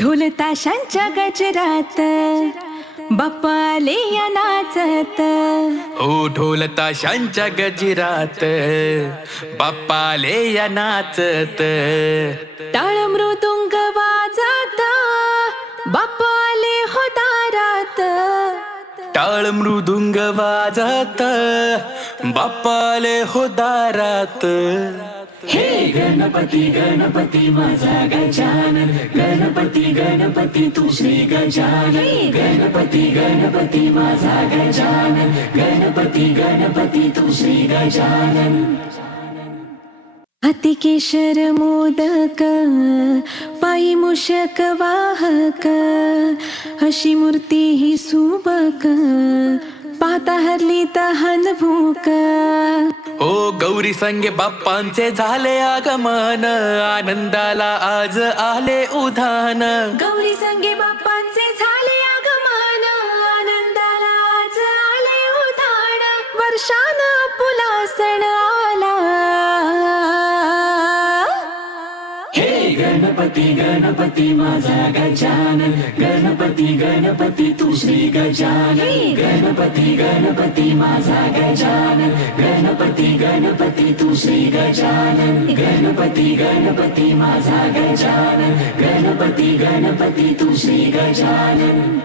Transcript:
ढोल ताशांच्या गजरात बाप्पा आले या नाचत. हो ढोल ताशांच्या गजिरात बाप्पा आले या नाचत. टाळ मृदुंग वाजत बाप्पा आले हो दारात. टाळ मृदुंग वाजत बाप्पा आले हो दारात. हे गणपती गणपती माझा गजानन, गणपती गणपती तू श्री गजानन. गणपती गणपती माझा गजानन, गणपती गणपती तू श्री गजानन. अतिकेशर मोदक पायी मूषक वाहक, अशी मूर्ती ही सुबक पाहता हरली तहान भूक. हो गौरी संगे बाप्पांचे झाले आगमन, आनंदाला आज आले उधान. गौरी संगे बाप्पांचे झाले आगमन, आनंदाला आज आले उधाण. वर्षान पुला सण आला. हे गणपती गणपती माझा गजानन, गणपती गणपती तू श्री गजानन. गणपती गणपती माझा गजानन, गणपती गणपती तू श्री गजानन. गणपती गणपती माझा गजानन, गणपती गणपती तू श्री गजानन.